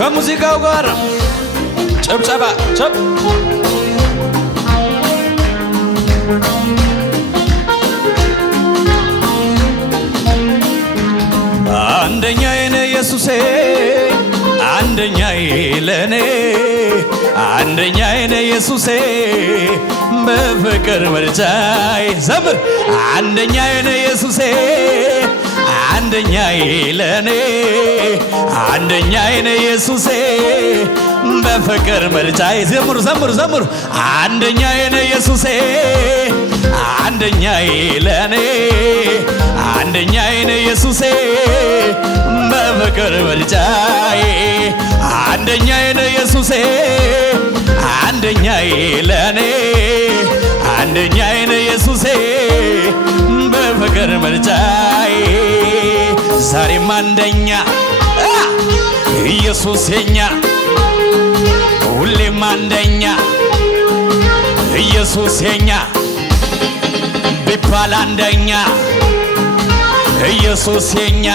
ከሙዚቃው ጋር ጭብጨባ ጭብ አንደኛዬ ነህ ኢየሱሴ አንደኛዬ ለኔ አንደኛዬ ነህ ኢየሱሴ በፍቅር ምርጫዬ ዘምር አንደኛዬ ነህ ኢየሱሴ አንደኛዬ ለኔ አንደኛዬ ነህ ኢየሱሴ በፍቅር ምርጫዬ ዘምሩ ዘምሩ ዘምሩ አንደኛዬ ነህ ኢየሱሴ አንደኛዬ ለኔ አንደኛዬ ነህ ኢየሱሴ በፍቅር ምርጫዬ አንደኛዬ ነህ ኢየሱሴ አንደኛዬ ለኔ አንደኛዬ ነህ ኢየሱሴ በፍቅር ምርጫዬ ዛሬም አንደኛ ኢየሱስ የኛ ሁሌም አንደኛ ኢየሱስ የኛ ቢባል አንደኛ ኢየሱስ የኛ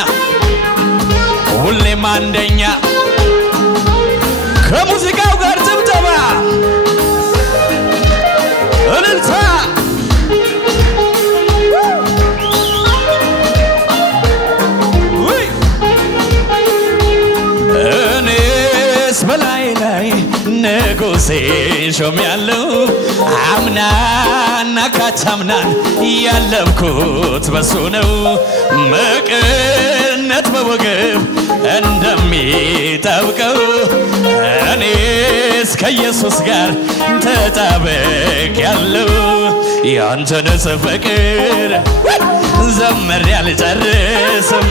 ሁሌም አንደኛ ከሙዚቃው ጋር ጭብጨባ እልልታ እኔስ በላይ ላይ ንጉሴ ሾሜያለሁ አምናና ካቻምናን ያለምኩት በሱ ነው መቀነት በወገብ እንደሚጠብቀው እኔስ ከኢየሱስ ጋር ተጣብቄያለሁ ያንተንስ ፍቅር ዘምሬ አልጨርስም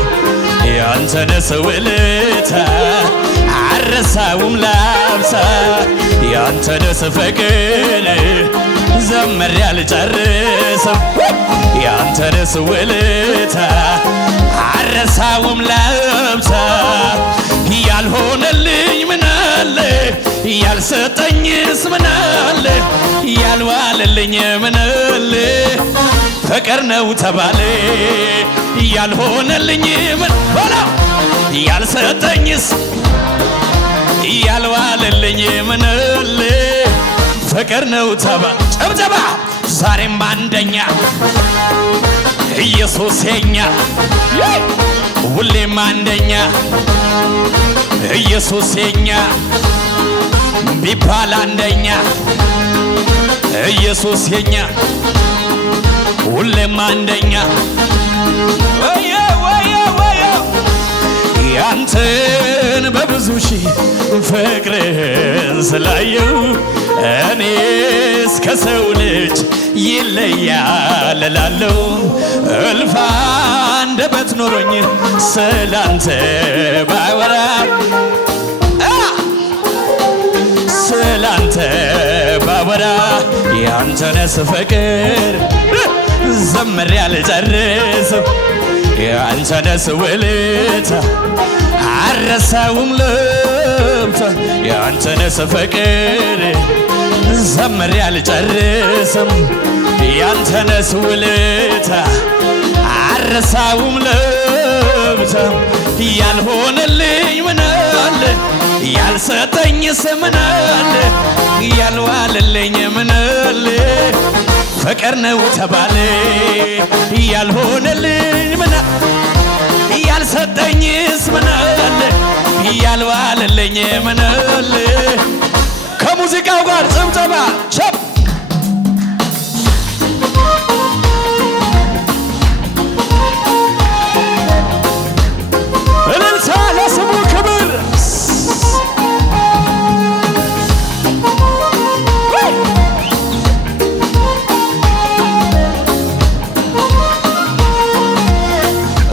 ያንተንስ ውለታ አልረሳውም ላብሳ ያንተንስ ፍቅር ዘምሬ አልጨርስም ያንተንስ ውለታ አልረሳውም ላብሳ ያልሆነልኝ ምናለ ያልሰጠኝስ ምናለ ያልዋለልኝ ምናለ ፍቅር ነው ተባለ ያልሆነልኝ ምን ሆነ ያልሰጠኝስ ያልዋለልኝ ምናለ ፍቅር ነው ተባለ ጨብጨባ ዛሬም አንደኛ ኢየሱስ የኛ ሁሌም አንደኛ ኢየሱስ የኛ ቢባል አንደኛ ኢየሱስ የኛ ሁሌም አንደኛ ወየ ወየ ወየ ያንተን በብዙ ሺህ ፍቅርህን ስላየው እኔስ ከሰው ልጅ ይለያል እላለሁ እልፍ አንደበት ኖሮኝ ስላንተ ባወራ ስላንተ ባወራ ያንተንስ ፍቅር ዘምሬ አልጨርስም ያንተንስ ውለታ አልረሳውም ልብታ ያንተንስ ፍቅር ዘምሬ አልጨርስም ያንተንስ ውለታ አልረሳውም ልብታ ያልሆነልኝ ምናለ ያልሰጠኝስ ምናለ ያልዋለልኝ ምናለ ፍቅር ነው ተባለ ያልሆነልኝ ምናለ ያልሰጠኝስ ምናለ ያልዋለልኝ ምናለ ከሙዚቃው ጋር ጭብጨባ ሸብ እልልታ ለስሙ ክብር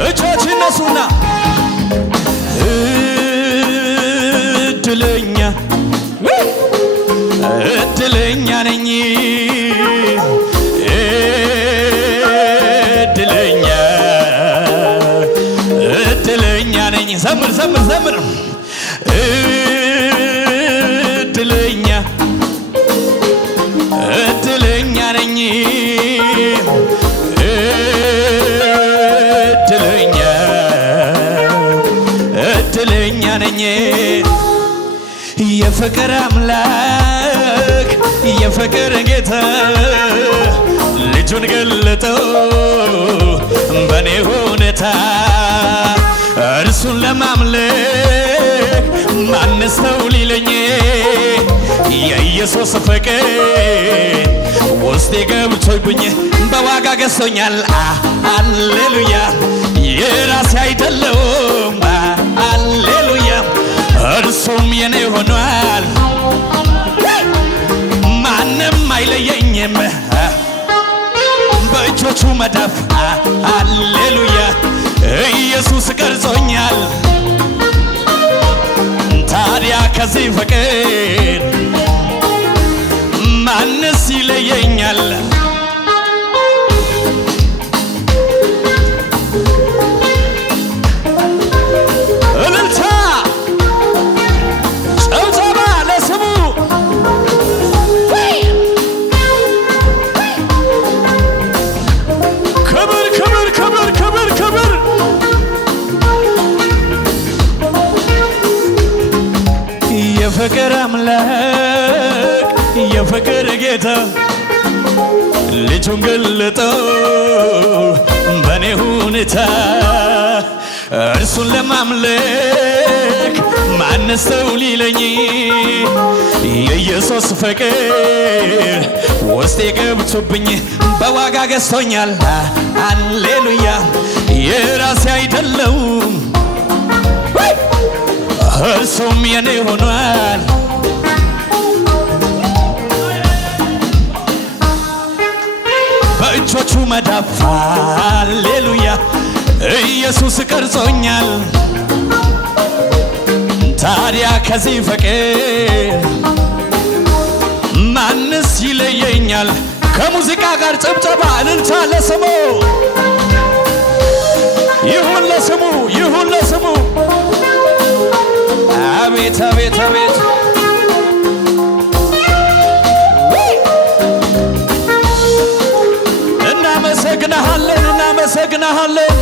እጆች ይነሱና እድለኛ ነኝ እድለኛ ነኝ ዘምር ዘምር ዘምር እድለኛ ነኝ እድለኛ ነኝ የፍቅር አምላክ የፍቅር ጌታ ልጁን ገለጠው በኔ ሁኔታ እርሱን ለማምለክ ማንስ ነው ሊለኝ የኢየሱስ ፍቅር ውስጤ ገብቶብኝ በዋጋ ገዝቶኛል። ሃሌሉያ የራሴ አይደለሁም። ሃሌሉያ እርሱም የኔ ሆኗል። ማንም አይለየኝም በእጆቹ መዳፍ። ሃሌሉያ ኢየሱስ ቀርጾኛል። ታዲያ ከዚህ ፍቅር ማንስ ይለየኛል? እልልታ ጭብጨባ ለስሙ። ክብር ክብር ክብር ክብር ክብር የፍቅር አምላክ የፍቅር ጌታ ልጁን ገለጠው በኔ ሁኔታ እርሱን ለማምለክ ማንስ ነው ሊለኝ የኢየሱስ ፍቅር ውስጤ ገብቶብኝ በዋጋ ገዝቶኛል። ሃሌሉያ የራሴ አይደለሁም እርሱም የኔ ሆኗል። በእጆቹ መዳፍ ሃሌሉያ ኢየሱስ ቀርጾኛል። ታዲያ ከዚህ ፍቅር ማንስ ይለየኛል? ከሙዚቃ ጋር ጭብጨባ እልልታ ለስሙ ይሁን፣ ለስሙ ይሁን፣ ለስሙ። አቤት አቤት አቤት እናመሰግናለን፣ እናመሰግናለን።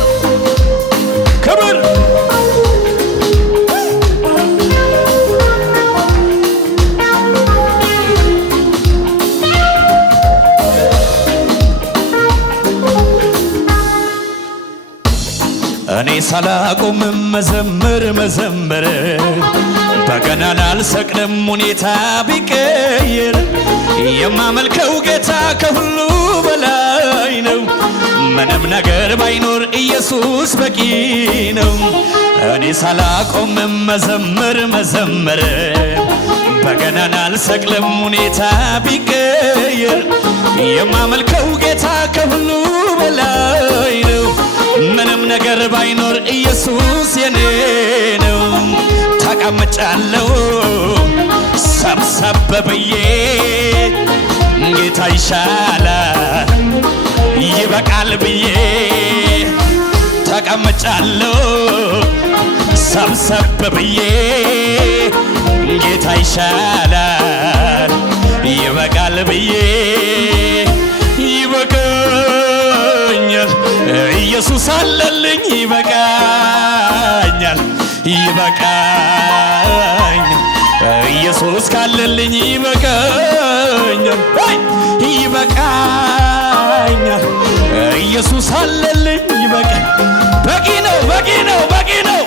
ክብር እኔ ሳላቆም መዘምር በገናን አልሰቅልም ሁኔታ ቢቀየር የማመልከው ጌታ ከሁሉ በላይ ነው። ምንም ነገር ባይኖር ኢየሱስ በቂ ነው። እኔ ሳላቆም መዘምር በገናን አልሰቅልም ሁኔታ ቢቀየር የማመልከው ጌታ ከሁሉ በላይ ነው። ምንም ነገር ባይኖር ኢየሱስ የኔ ነው። ተቀምጫለሁ ሰብሰብ ብዬ ጌታ ይሻላል ይበቃል ብዬ ተቀምጫለሁ ሰብሰብ ብዬ ጌታ ይሻላል ይበቃል ብዬ ይበቃኛል ኢየሱስ አለልኝ ይበቃኛል ይበቃኛል ኢየሱስ ካለልኝ ይበቃኛል ይበቃኛል ኢየሱስ አለልኝ ይበቃል። በቂ ነው በቂ ነው በቂ ነው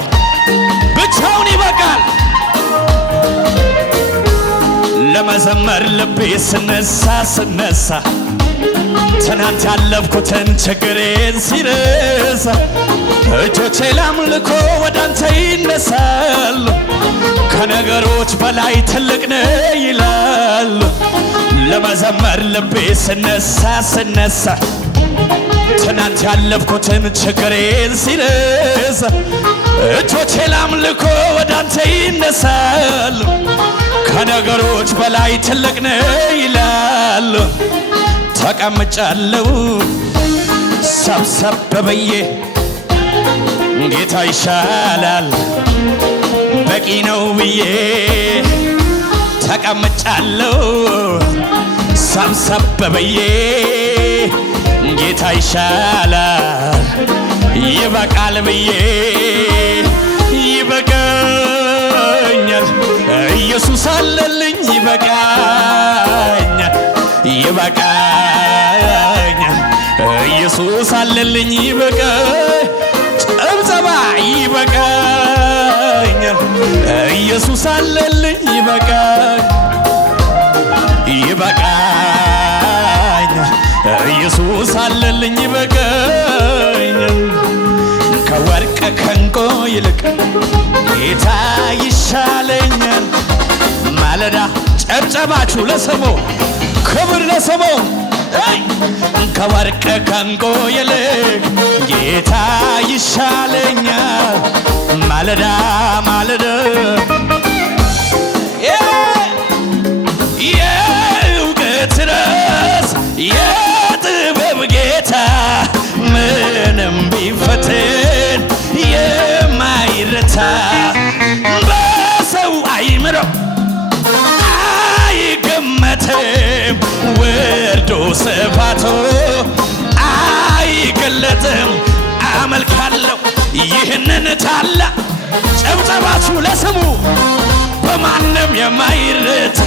ብቻውን ይበቃል። ለመዘመር ልቤ ስነሳ ትናንት ያለፍኩትን ችግሬን ሲረሳ እጆቼ ላምልኮ ወዳንተ ይነሳሉ። ከነገሮች በላይ ትልቅ ነህ ይላሉ። ለመዘመር ልቤ ስነሳ ትናንት ያለፍኩትን ችግሬን ሲረሳ እጆቼ ላምልኮ ወዳንተ ይነሳሉ። ከነገሮች በላይ ትልቅ ነህ ይላሉ። ተቀምጫለሁ ሰብሰብ ብዬ ጌታ ይሻላል በቂ ነው ብዬ ተቀምጫለሁ ሰብሰብ ብዬ ጌታ ይሻላል ይበቃል ብዬ ይበቃኛል ይበቃኛል ኢየሱስ አለልኝ ይበቃኛል ይበቃኛል ኢየሱስ አለልኝ ይበቃኝ ጭብጨባ ይበቃኛል ኢየሱስ አለልኝ ይበቃኝ ይበቃኛል ኢየሱስ አለልኝ ይበቃኛል ከወርቅ ከዕንቁ ይልቅ ጌታ ይሻለኛል ማለዳ ጨብጨባችሁ ለስሙ ክብር ለስሙ ከወርቅ ከዕንቁ ይልቅ ጌታ ይሻለኛል ማለዳ ማለዳ የእውቀት ራስ የጥበብ ጌታ ምንም ቢፈትን የማይረታ በሰው አይምሮ አይገመትም ወርዶ ስፋቱ አይገለጥም አመልካለሁ ይህንን ታላቅ ጨብጨባችሁ ለስሙ በማንም የማይረታ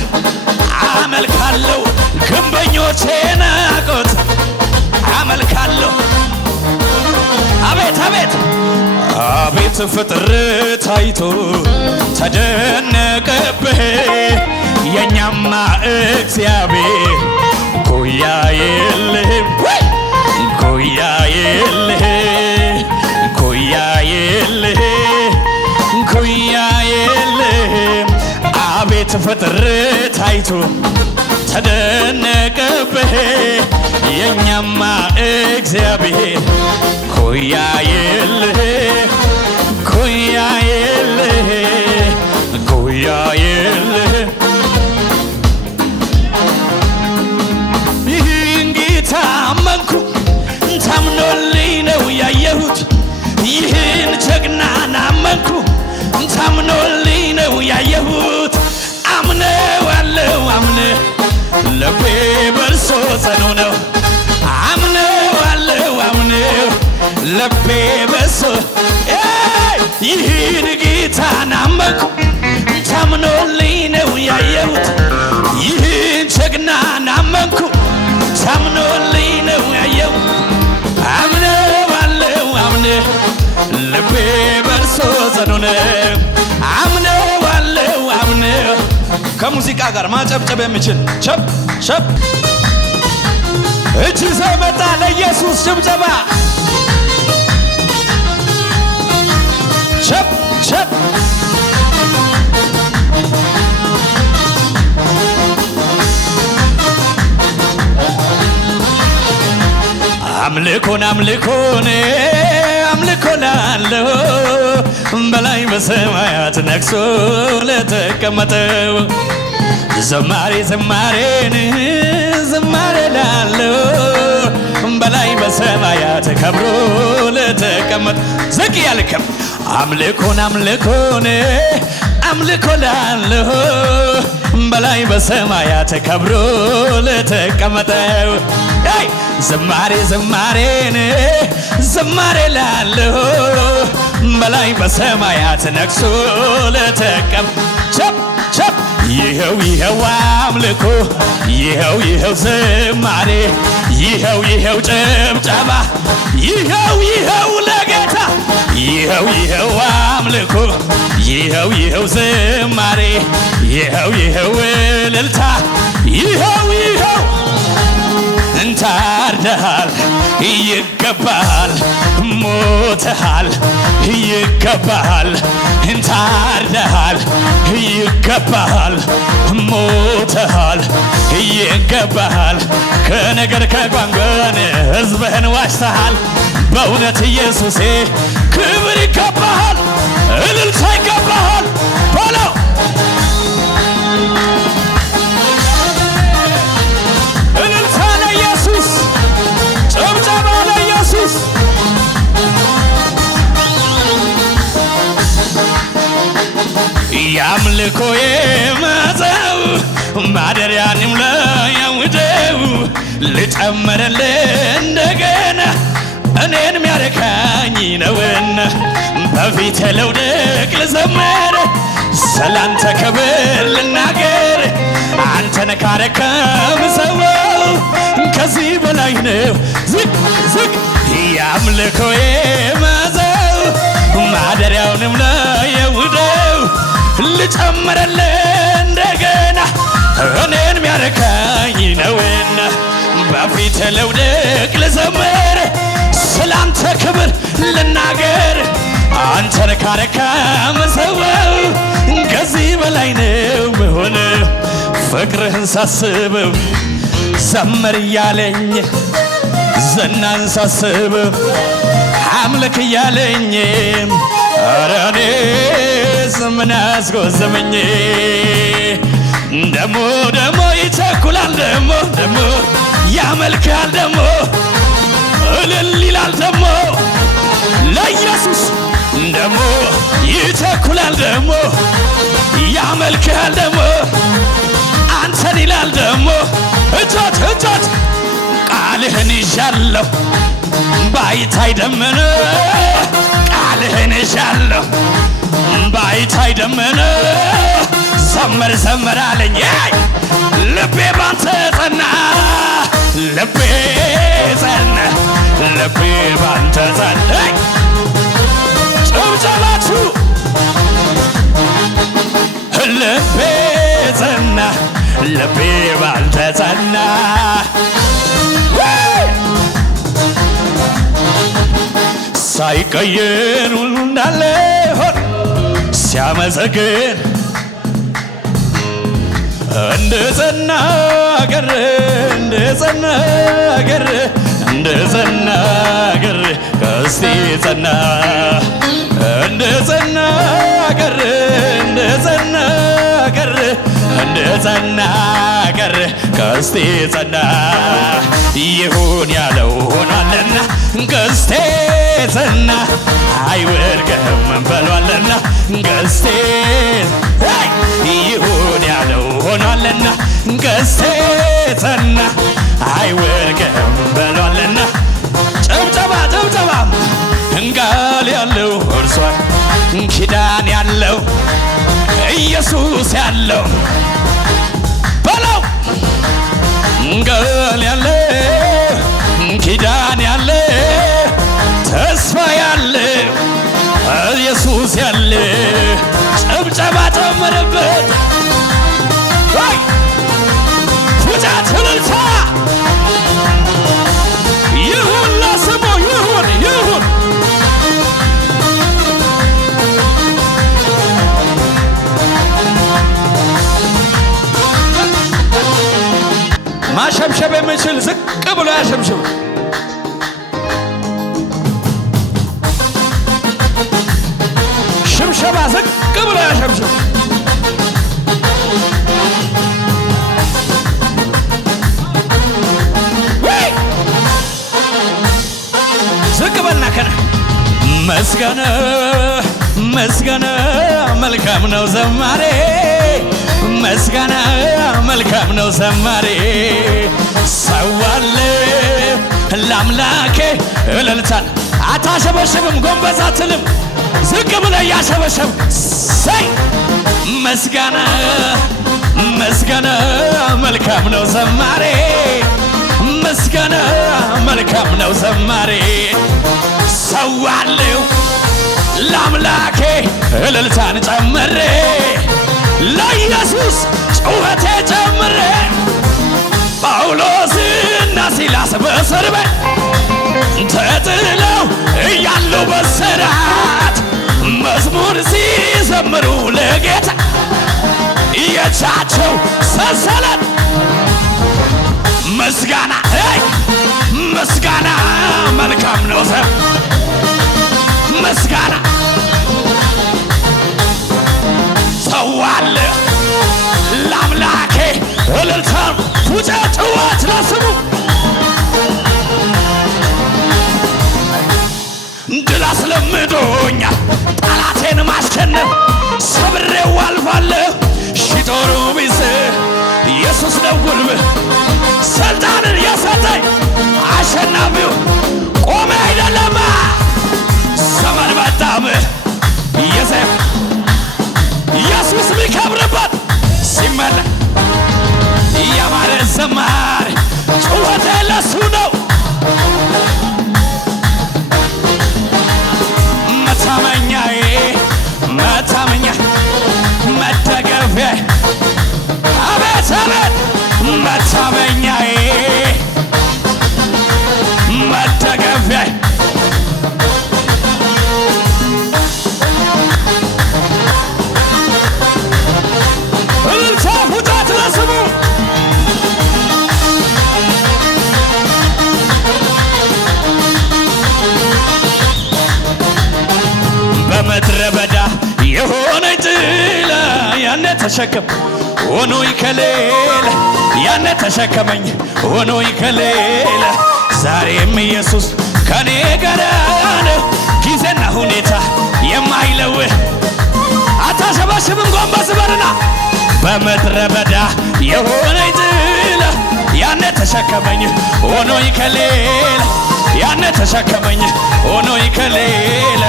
አመልካለሁ ግንበኞቼ ናቁት አመልካለሁ አቤት አቤት አቤት ፍጥረት አይቶ ተደነቀብህ የኛማ እግዚአብሔር ኩያ የለህም ኩያ የለህም ኩያ የለህም ኩያ የለህም አቤት ፍጥረት አይቶ ተደነቀብህ የኛማ እግዚአብሔር ኩያ የለህም ኩያ የለህም ኩያ የለህም ይህን ጌታ አመንኩ ታምኖልኝ ነው ያየሁት ይህን ጀግናን አመንኩ ታምኖልኝ ነው ያየሁት አምነዋለሁ አምነው ልቤ በርሶ ጽኑ ነው አምነዋለሁ አምነው ልቤ በርሶ ይህን ጌታን አመንኩ ታምኖልኝ ነው ያየሁት ይህን ጀግናን አመንኩ ታምኖልኝ ነው ያየሁት አምነዋለሁ አምነው ልቤ በርሶ ጽኑ ነው አምነዋለሁ አምነው ከሙዚቃ ጋር ማጨብጨብ የሚችል ቸብ ቸብ እጅ ይዘው መጣ ለኢየሱስ ጭብጨባ ቸብ ቸብ አምልኮን አምልኮን አምልኮላለሁ በላይ በሰማያት ነግሶ ለተቀመጠው ዘማሬ ዘማሬን ዘማሬ ላለሁ በላይ በሰማያት ከብሮ ለተቀመጠ ዝቅ ያልከም አምልኮን አምልኮን አምልኮላለሁ በላይ በሰማያት ከብሮ ለተቀመጠው ዝማሬ ዝማሬን ዝማሬ ላለሁ በላይ በሰማያት ነግሶ ለተቀመጠ ቸብ ቸብ ይኸው ይኸው አምልኮ ይኸው ይኸው ዝማሬ ይኸው ይኸው ጭብጨባ ይኸው ይኸው ለጌታ ይኸው ይኸው አምልኮ ይኸው ይኸው ዝማሬ ይኸው ይኸው እልልታ ይኸው ይኸው እንታርደሃል ይገባሃል ሞተሃል ይገባሃል እንታርደሃል ይገባሃል ሞተሃል ይገባሃል ከነገር ከጓንጓን ሕዝብህን ዋሽተሃል በእውነት ኢየሱሴ ክብር ይገባሃል እልልታ ይገባሃል በለው እልልታ ለኢየሱስ ጭብጨባ ለኢየሱስ ያምልኮዬ መዘው ማደሪያንም ለያውደው ልጨምርልህ እንደገና እኔን ሚያረካኝ ነውና በፊት ለውደቅ ልዘምር ስላንተ ክብር ልናገር አንተን ካረከም ሰው ከዚህ በላይ ነው። ዝቅ ዝቅ ያምልኮዬ መዘው ማደሪያውንም ለየውደው ልጨምርልህ እንደገና እኔን ሚያረካኝ ነውና በፊት ልውደቅ ልዘምር ስላንተ ክብር ልናገር አንተን ካረካም ሰው ከዚህ በላይ ነው መሆን ፍቅርህን ሳስበው ዘምር እያለኝ ዝናን ሳስበው አምልክ እያለኝ ኧረ እኔስ ምን አስጎዘመኝ ደሞ ደሞ ይቸኩላል ደሞ ያመልካል ደሞ እልል ይላል ደሞ ለኢየሱስ ደሞ ይቸኩላል ደሞ ያመልካል ደሞ አንተን ይላል ደሞ እጆት ቃልህን ይሻለሁ ባይታይ ደመነ ቃልህን ይሻለሁ ባይታይ ደመነ ዘመር አለኝ ልቤ ባንተ ጸና ልቤ ጸና ልቤ ባንተ ጸና ጭብጨባችሁ ልቤ ጸና ልቤ ባንተ ጸና ሳይቀየር ሁሉ እንዳለ ሆን ሲያመሰግን እንደ ጸና ቀረ እንደ ጸና ቀረ እንደ ጸና ቀረ ቀስቴ ጸና እንደ ጸና ቀረ እንደ ጸና ቀረ እንደ ጸና ቀረ ቀስቴ ጸና ይሁን ያለው ሆኗልና ቀስቴ ጸና አይወድቅም በሏልና ቀስቴ ይሁን ያለው ሆኗልና ቀስቴ ጸና አይወድቅም በሏልና ጭብጨባ ቃል ያለው እርሷን ኪዳን ያለው ኢየሱስ ያለው በለው ቃል ያለ ኪዳን ያለ ተስፋ ያለ ኢየሱስ ያለ ጭብጨባ ጨምርበት ፉጨት እልልታ ይሁን ለስሙ ይሁን ማሸብሸብ የሚችል ዝቅ ብሎ ያሸብሽብ ሽብሸባ ዝቅ ብሎ ያሸብሽብ ዝቅ በልና ከነ መስገነ መስገነ መልካም ነው ዘማሬ መስገነ መልካም ነው ዘማሬ ሰዋለ ለአምላኬ እልልታን አታሸበሽብም ጎንበስ አትልም ዝቅ ብለህ እያሸበሸብ ሰይ መስገነ መስገነ መልካም ነው ዘማሬ መስገነ መልካም ነው ዘማሬ ሰዋለሁ ለአምላኬ እልልታን ጨምሬ ለኢየሱስ ጩኸቴ ጨምሬ ጳውሎስና ሲላስ በእስር ቤት ተጥለው እያሉ በስራት መዝሙር ሲዘምሩ ለጌታ የእጃቸው ሰንሰለት ምስጋና ምስጋና መልካም ነው ምስጋና ሰዋለ ለአምላኬ እልልታን ፉጨት ጭዋት ለስሙ ድል አስለምዶኛል ጠላቴን ማሸነፍ ሰብሬው አልፋለሁ ሺጦሩ ቢስ ኢየሱስ ነው ጉልበት ስልጣንን የሰጠኝ አሸናፊው ቆሜ አይደለም ዘመን በጣም ኢየሱስ ያነ ተሸከም ሆኖኝ ከሌላ ያነ ተሸከመኝ ሆኖኝ ከሌላ ዛሬም ኢየሱስ ከኔ ጋር ነው ጊዜና ሁኔታ የማይለውጥ አታሸባሽብም ጎንበስ በልና በምድረ በዳ የሆነኝ ጥላ ያነ ተሸከመኝ ሆኖኝ ከሌላ ያነ ተሸከመኝ ሆኖኝ ከሌላ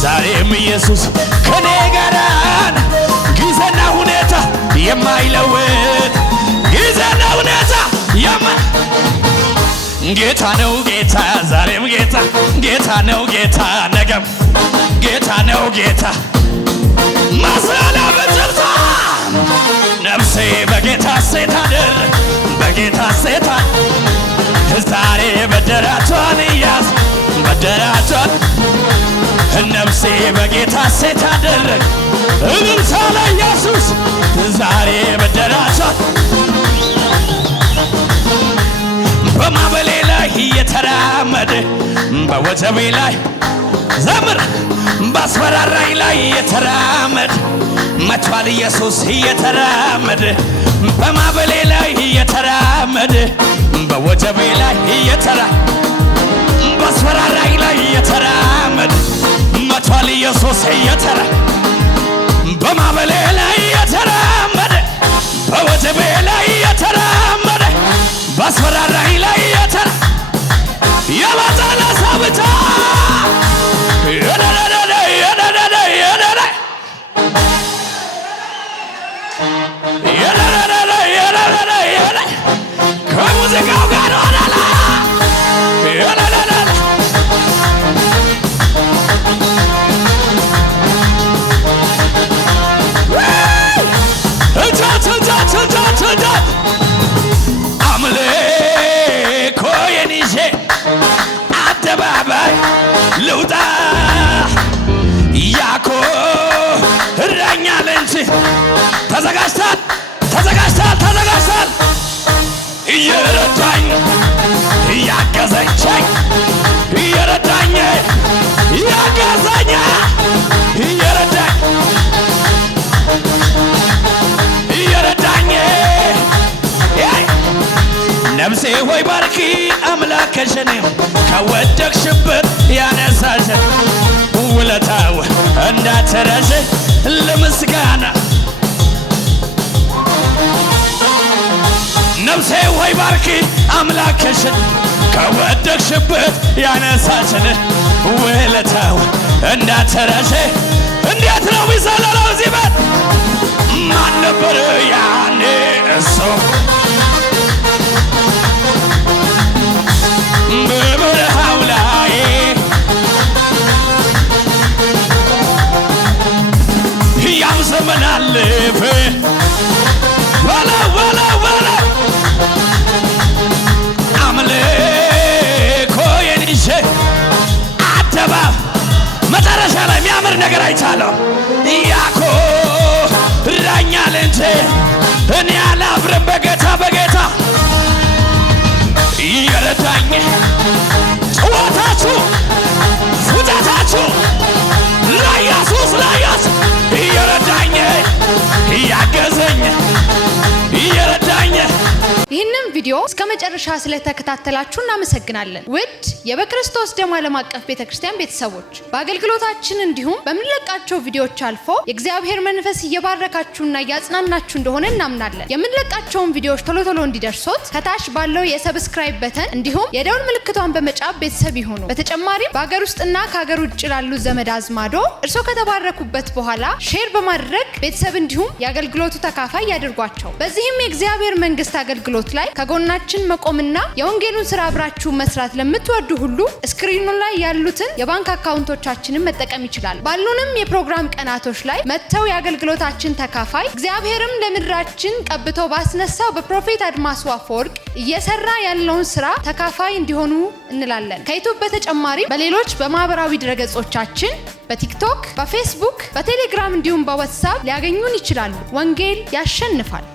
ዛሬም ኢየሱስ ከኔ ጋር ነው ጊዜና ሁኔታ የማይለውጥ ጊዜና ሁኔታ ጌታ ነው ጌታ ዛሬም ጌታ ጌታ ነው ጌታ ነገም ጌታ ነው ጌታ ማሰላ በጭርታ ነፍሴ በጌታ ሴት አድር በጌታ ሴት ዛሬ በደራቷን እያዝ በደራቷን ነፍሴ በጌታ ሴት አድር እልልታ ለኢየሱስ ዛሬ በደራቷን በማዕበሌ ላይ እየተራመደ በወጀቤ ላይ ዘምር ባስፈራራኝ ላይ እየተራመደ መጥቷል ኢየሱስ እየተራመደ በማዕበሌ ላይ እየተራመደ በወጀቤ ላይ ባስፈራራኝ ላይ እየተራመደ መጥቷል ኢየሱስ በማዕበሌ ላይ እየተራመደ በወጀቤ ላይ እየተራመደ ባስፈራራኝ ላይ የባጣላ ሳብታ ከሙዚቃው ጋር ሆናላ አምልኮዬን ይዤ አደባባይ ልውጣ ያኮራኛል እንጂ ተዘጋጅታል እየረዳኝ እያገዘኝ እየረዳኝ እያገዘኝ ነፍሴ ሆይ ባርኪ አምላክሽን ከወደቅሽበት ያነሳሽን ውለታው እንዳትረሺ ለምስጋና ነፍሴ ሆይ ባርኪ አምላክሽን ከወደቅሽበት ያነሳሽን ውለታው እንዳትረሺ እንዴት ነው የሚዘለለው እዚህ ቤት ማን ነበር ያኔ እሱ በበረሃው ላይ ያም ዘመን አለፈ በለው አምልኮዬን ይዤ አደባባይ መጨረሻ ላይ የሚያምር ነገር አይቻለሁ ያኮራኛል እንጂ እኔ አላፍርም በጌታ እየረዳኝ ጭዋታችሁ ፉጨታችሁ ለኢየሱስ እየረዳኝ እያገዘኝ እየረዳኝ ይህንን ቪዲዮ እስከ መጨረሻ ስለተከታተላችሁ እናመሰግናለን። ውድ የበክርስቶስ ደም ዓለም አቀፍ ቤተክርስቲያን ቤተሰቦች በአገልግሎታችን እንዲሁም በምንለቃቸው ቪዲዮዎች አልፎ የእግዚአብሔር መንፈስ እየባረካችሁና እያጽናናችሁ እንደሆነ እናምናለን። የምንለቃቸውን ቪዲዮዎች ቶሎ እንዲደርሶት ከታች ባለው የሰብስክራይብ በተን እንዲሁም የደውል ምልክቷን በመጫን ቤተሰብ ይሁኑ። በተጨማሪም በአገር ውስጥና ከአገር ውጭ ላሉ ዘመድ አዝማዶ እርሶ ከተባረኩበት በኋላ ሼር በማድረግ ቤተሰብ እንዲሁም የአገልግሎቱ ተካፋይ ያድርጓቸው። በዚህም የእግዚአብሔር መንግስት አገልግሎት ላይ ከጎናችን መቆምና የወንጌሉን ስራ አብራችሁ መስራት ለምትወዱ ሁሉ ስክሪኑ ላይ ያሉትን የባንክ አካውንቶቻችንን መጠቀም ይችላል። ባሉንም የፕሮግራም ቀናቶች ላይ መተው የአገልግሎታችን ተካፋይ እግዚአብሔርም ለምድራችን ቀብቶ ባስነሳው በፕሮፌት አድማሱ አፈወርቅ እየሰራ ያለውን ስራ ተካፋይ እንዲሆኑ እንላለን። ከዩቲዩብ በተጨማሪ በሌሎች በማህበራዊ ድረገጾቻችን በቲክቶክ፣ በፌስቡክ፣ በቴሌግራም እንዲሁም በዋትስአፕ ሊያገኙን ይችላሉ። ወንጌል ያሸንፋል።